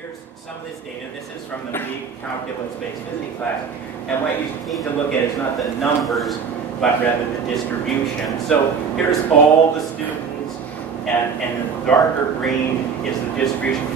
here's some of this data. This is from the big calculus-based physics class. And what you need to look at is not the numbers, but rather the distribution. So here's all the students, and the darker green is the distribution.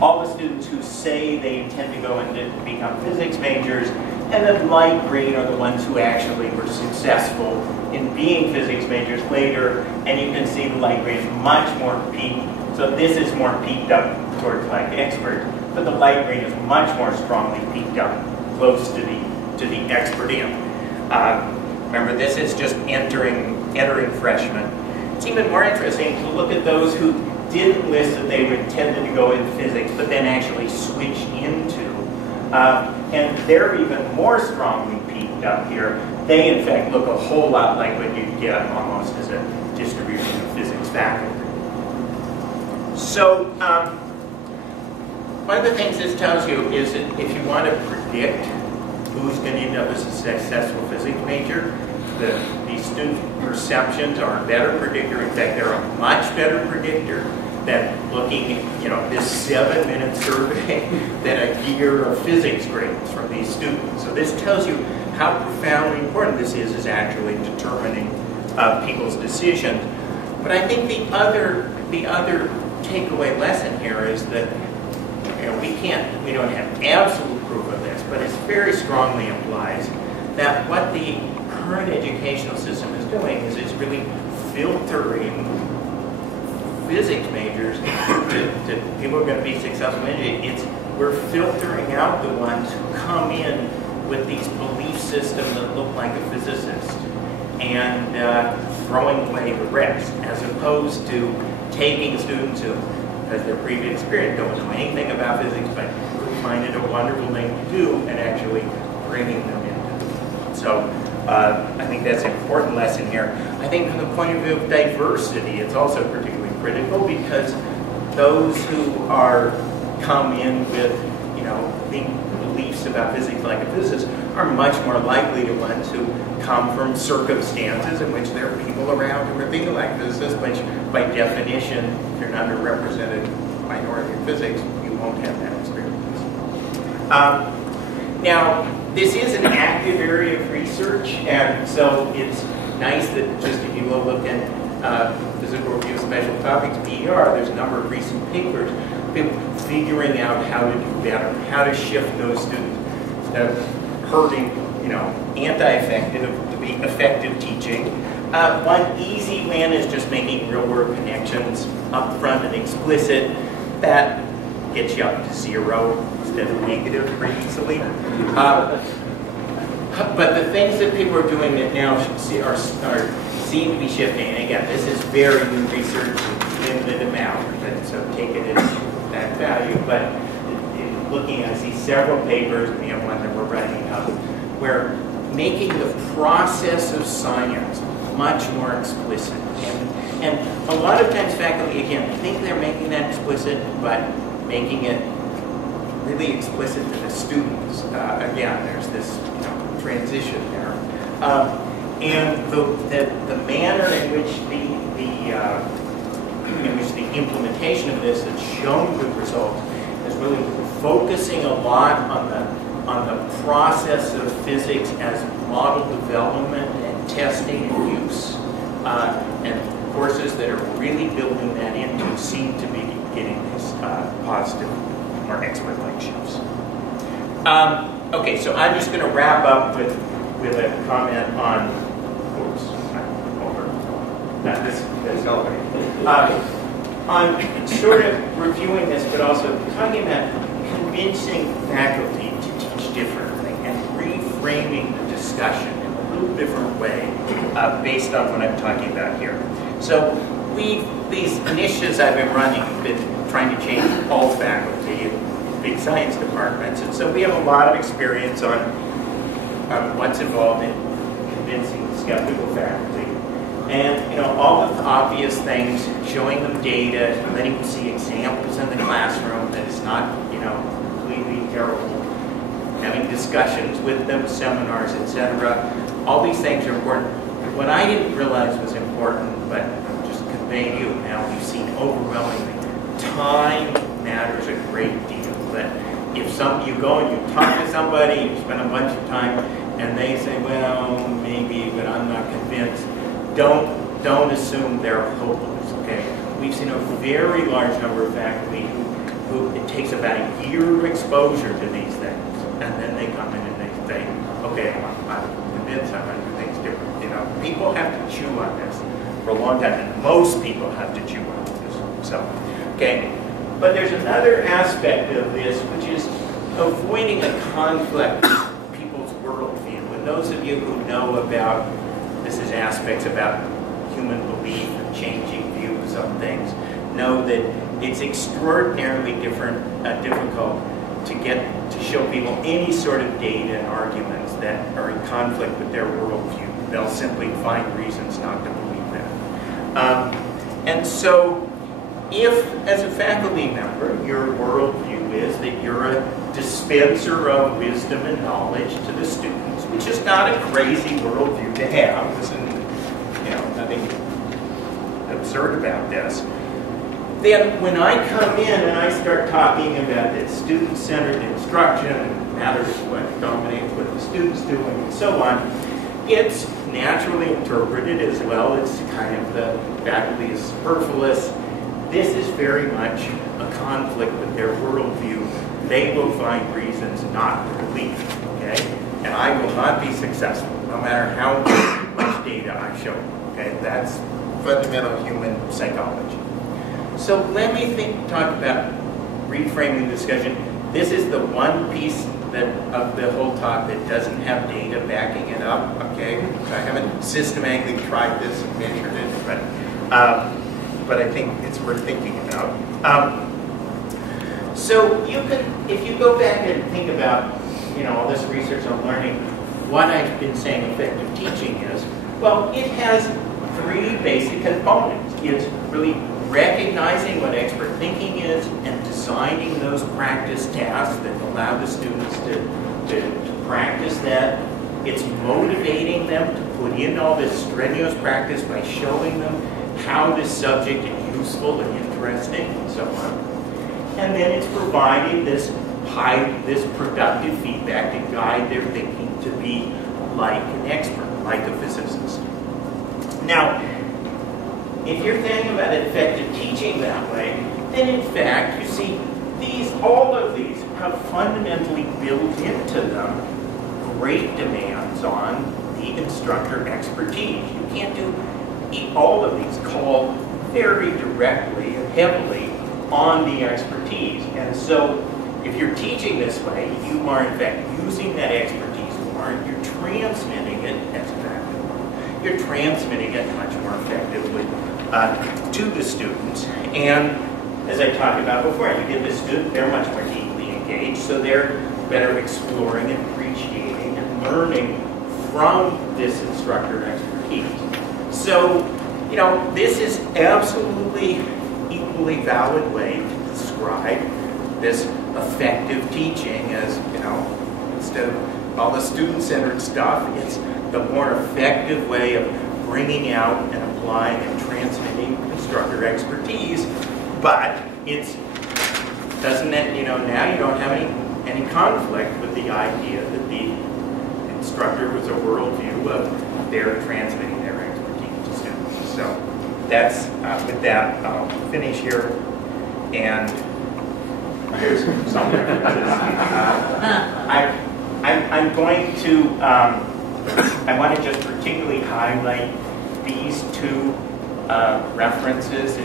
All the students who say they intend to go into become physics majors, and the light green are the ones who actually were successful in being physics majors later. And you can see the light green is much more peaked. So this is more peaked up towards like expert, but the light green is much more strongly peaked up, close to the expert end. Remember, this is just entering freshmen. It's even more interesting to look at those who didn't list that they intended to go into physics, but then actually switched into. And they're even more strongly peaked up here. They, in fact, look a whole lot like what you'd get almost as a distribution of physics faculty. So, one of the things this tells you is that if you want to predict who's going to end up as a successful physics major, these student perceptions are a better predictor. In fact, they're a much better predictor than looking at, this 7-minute survey than a year of physics grades from these students. So this tells you how profoundly important this is actually determining people's decisions. But I think the other takeaway lesson here is that we don't have absolute proof of this, but it very strongly implies that what the current educational system is doing is it's really filtering physics majors to people who are going to be successful in it. We're filtering out the ones who come in with these belief systems that look like a physicist and throwing away the rest, as opposed to taking students who, because their previous experience, don't know anything about physics, but who find it a wonderful thing to do, and actually bringing them into it. So I think that's an important lesson here. I think from the point of view of diversity, it's also particularly critical, because those who come in with, beliefs about physics like a physicist are much more likely to ones who come from circumstances in which there are people around who are thinking like physicists, which by definition, if you're an underrepresented minority in physics, you won't have that experience. Now, this is an active area of research, and so it's nice that just if you will look at Physical Review of Special Topics, PER, there's a number of recent papers, people figuring out how to do better, how to shift those students instead of hurting, anti-effective to be effective teaching. One easy win is just making real-world connections up front and explicit. That gets you up to 0 instead of negative pretty easily. But the things that people are doing that now seem to be shifting, and again, this is very new research, limited amount, so take it as that value. But looking, I see several papers, and we have one that we're writing up, where making the process of science much more explicit. And a lot of times faculty, again, think they're making that explicit, but making it really explicit to the students. Again, there's this transition there. And the manner in which the implementation of this has shown good results is really focusing a lot on the process of physics as model development and testing and use. And courses that are really building that into seem to be getting these positive or expert-like shifts. Okay, so I'm just going to wrap up with a comment on, oops, I'm over. On sort of reviewing this, but also talking about convincing faculty to teach differently and reframing the discussion in a little different way based on what I'm talking about here. So these initiatives I've been running have been trying to change all faculty in big science departments, and so we have a lot of experience on what's involved in convincing skeptical faculty. And all of the obvious things, showing them data, letting them see examples in the classroom that it's not completely terrible, having discussions with them, seminars, etc. All these things are important. What I didn't realize was important, but just convey to you now, we've seen overwhelmingly, time matters a great deal. that if you go and you talk to somebody, you spend a bunch of time, and they say, well, maybe, but I'm not convinced, don't assume they're hopeless, okay? We've seen a very large number of faculty who it takes about a year of exposure to these things, and then they come in and they say, okay, I'm convinced I'm going to do things different. You know, people have to chew on this for a long time, and most people have to chew on this. So, okay, but there's another aspect of this, which is avoiding a conflict with people's worldview. And those of you who know about, this is aspects about human belief and changing views on things, know that it's extraordinarily difficult to show people any sort of data and arguments that are in conflict with their worldview. They'll simply find reasons not to believe that. And so, if, as a faculty member, your worldview is that you're a dispenser of wisdom and knowledge to the students, which is not a crazy worldview to have, nothing absurd about this, then when I come in and I start talking about this student-centered instruction, and matters what dominates what the student's doing, and so on, it's naturally interpreted as well. It's kind of the faculty is superfluous. This is very much a conflict with their worldview. They will find reasons not to believe, okay? And I will not be successful, no matter how much data I show, okay? That's fundamental human psychology. So let me talk about reframing the discussion. This is the one piece of the whole talk that doesn't have data backing it up, okay? I haven't systematically tried this and measured it, but I think it's worth thinking about. So you can, if you go back and think about, all this research on learning, what I've been saying effective teaching is, well, it has three basic components. It's really recognizing what expert thinking is and designing those practice tasks that allow the students to practice that. It's motivating them to put in all this strenuous practice by showing them how this subject is useful and interesting and so on. And then it's providing this productive feedback to guide their thinking to be like an expert, like a physicist. Now, if you're thinking about effective teaching that way, then in fact, you see, all of these have fundamentally built into them great demands on the instructor expertise. You can't do all of these call very directly and heavily on the expertise. And so, if you're teaching this way, you are in fact using that expertise more, and you're transmitting it as effectively. You're transmitting it much more effectively to the students, and as I talked about before, you get the student, they're much more deeply engaged, so they're better exploring and appreciating and learning from this instructor expertise. So, this is absolutely equally valid way to describe this effective teaching as, instead of all the student-centered stuff, it's the more effective way of bringing out and applying and transmitting instructor expertise, but doesn't it, now you don't have any conflict with the idea that the instructor was a worldview of their transmitting their expertise to students. So that's, with that, I'll finish here, and here's some references. I'm going to, I want to just particularly highlight these two references.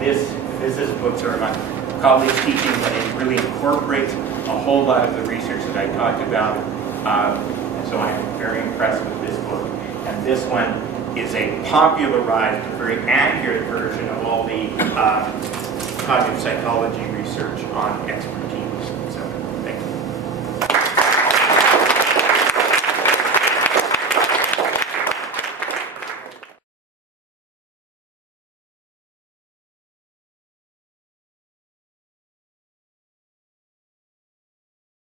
This is books are on college teaching, but it really incorporates a whole lot of the research that I talked about. And so I'm very impressed with this book. And this one is a popularized, very accurate version of all the cognitive psychology research on expertise.